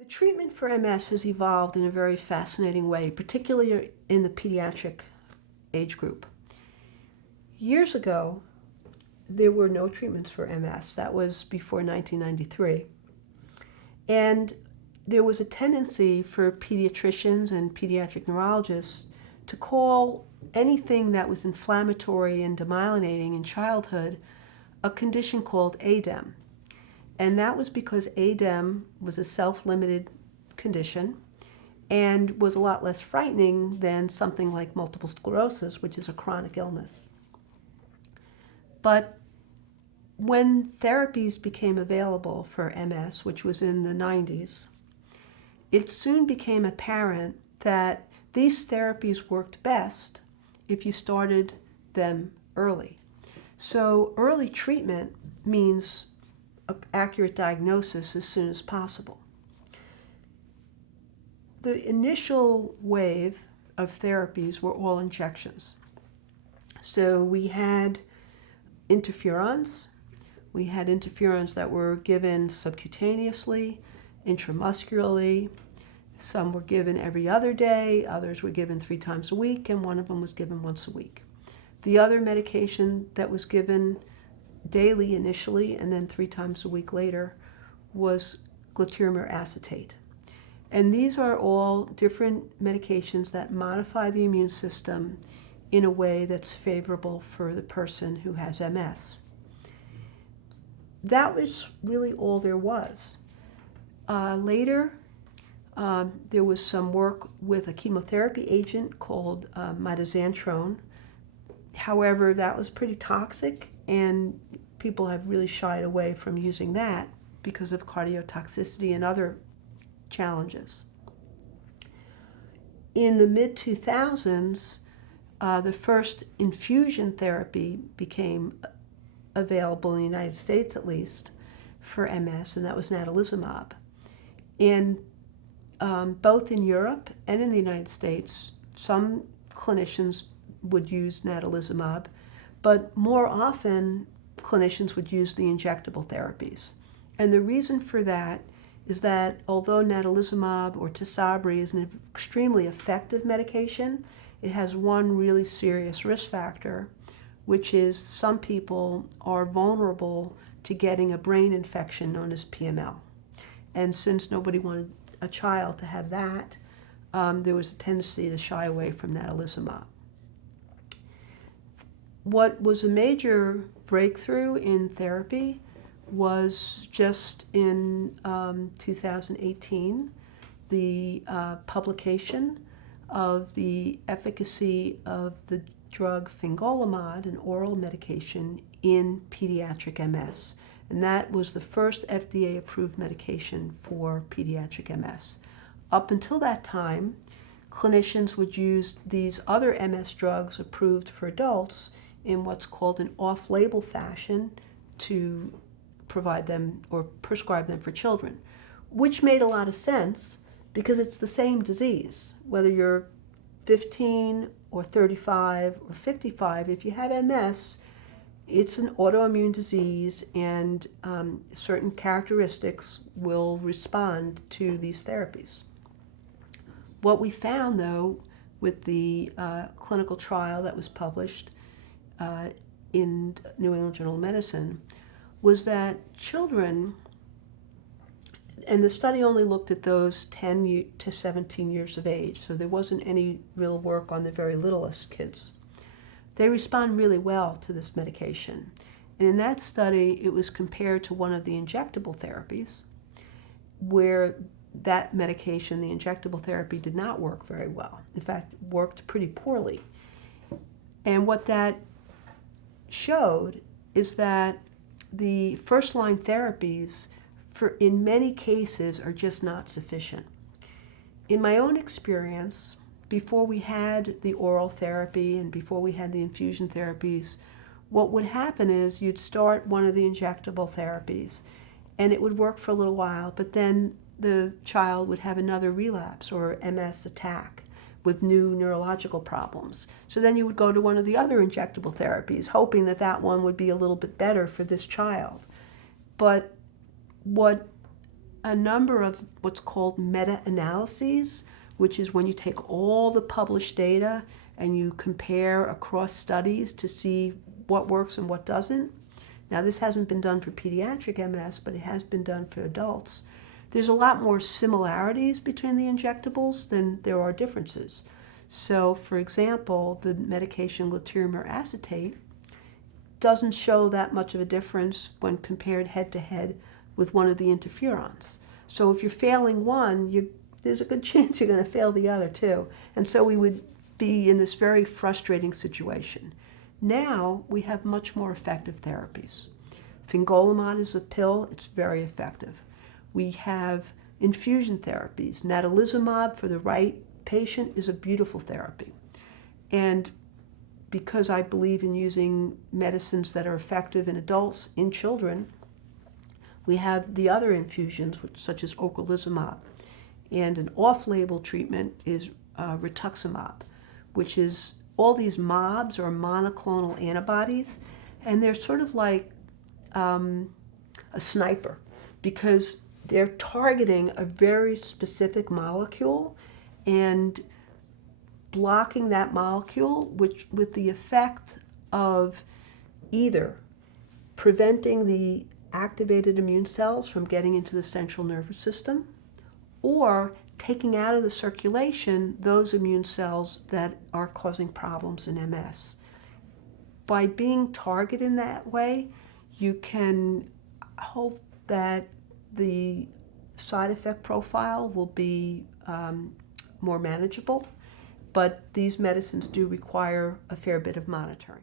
The treatment for MS has evolved in a very fascinating way, particularly in the pediatric age group. Years ago, there were no treatments for MS. That was before 1993. And there was a tendency for pediatricians and pediatric neurologists to call anything that was inflammatory and demyelinating in childhood a condition called ADEM. And that was because ADEM was a self-limited condition and was a lot less frightening than something like multiple sclerosis, which is a chronic illness. But when therapies became available for MS, which was in the 90s, it soon became apparent that these therapies worked best if you started them early. So early treatment means accurate diagnosis as soon as possible. The initial wave of therapies were all injections. So we had interferons. We had interferons that were given subcutaneously, intramuscularly. Some were given every other day, others were given 3 times a week, and one of them was given once a week. The other medication that was given daily initially and then 3 times a week later was glatiramer acetate. And these are all different medications that modify the immune system in a way that's favorable for the person who has MS. That was really all there was. Later, there was some work with a chemotherapy agent called mitoxantrone. However, that was pretty toxic, and people have really shied away from using that because of cardiotoxicity and other challenges. In the mid-2000s, the first infusion therapy became available in the United States, at least, for MS, and that was natalizumab. And both in Europe and in the United States, some clinicians would use natalizumab, but more often clinicians would use the injectable therapies. And the reason for that is that although natalizumab or Tysabri is an extremely effective medication, it has one really serious risk factor, which is some people are vulnerable to getting a brain infection known as PML. And since nobody wanted a child to have that, there was a tendency to shy away from natalizumab. What was a major breakthrough in therapy was just in 2018, the publication of the efficacy of the drug fingolimod, an oral medication, in pediatric MS. And that was the first FDA-approved medication for pediatric MS. Up until that time, clinicians would use these other MS drugs approved for adults in what's called an off-label fashion to provide them or prescribe them for children, which made a lot of sense because it's the same disease. Whether you're 15 or 35 or 55, if you have MS, it's an autoimmune disease, and certain characteristics will respond to these therapies. What we found, though, with the clinical trial that was published in New England Journal of Medicine was that children, and the study only looked at those 10 to 17 years of age, so there wasn't any real work on the very littlest kids. They respond really well to this medication. And in that study, it was compared to one of the injectable therapies, where that medication, the injectable therapy, did not work very well. In fact, it worked pretty poorly. And what that showed is that the first-line therapies in many cases are just not sufficient. In my own experience, before we had the oral therapy and before we had the infusion therapies, what would happen is you'd start one of the injectable therapies and it would work for a little while, but then the child would have another relapse or MS attack with new neurological problems. So then you would go to one of the other injectable therapies, hoping that that one would be a little bit better for this child. But what a number of what's called meta-analyses, which is when you take all the published data and you compare across studies to see what works and what doesn't. Now, this hasn't been done for pediatric MS, but it has been done for adults. There's a lot more similarities between the injectables than there are differences. So, for example, the medication glutarimer acetate doesn't show that much of a difference when compared head-to-head with one of the interferons. So if you're failing one, there's a good chance you're going to fail the other too. And so we would be in this very frustrating situation. Now we have much more effective therapies. Fingolimod is a pill, it's very effective. We have infusion therapies. Natalizumab for the right patient is a beautiful therapy. And because I believe in using medicines that are effective in adults, in children, we have the other infusions, such as ocrelizumab. And an off-label treatment is rituximab, which is all these MOBs or monoclonal antibodies, and they're sort of like a sniper because they're targeting a very specific molecule and blocking that molecule, which with the effect of either preventing the activated immune cells from getting into the central nervous system or taking out of the circulation those immune cells that are causing problems in MS. By being targeted in that way, you can hope that the side effect profile will be more manageable, but these medicines do require a fair bit of monitoring.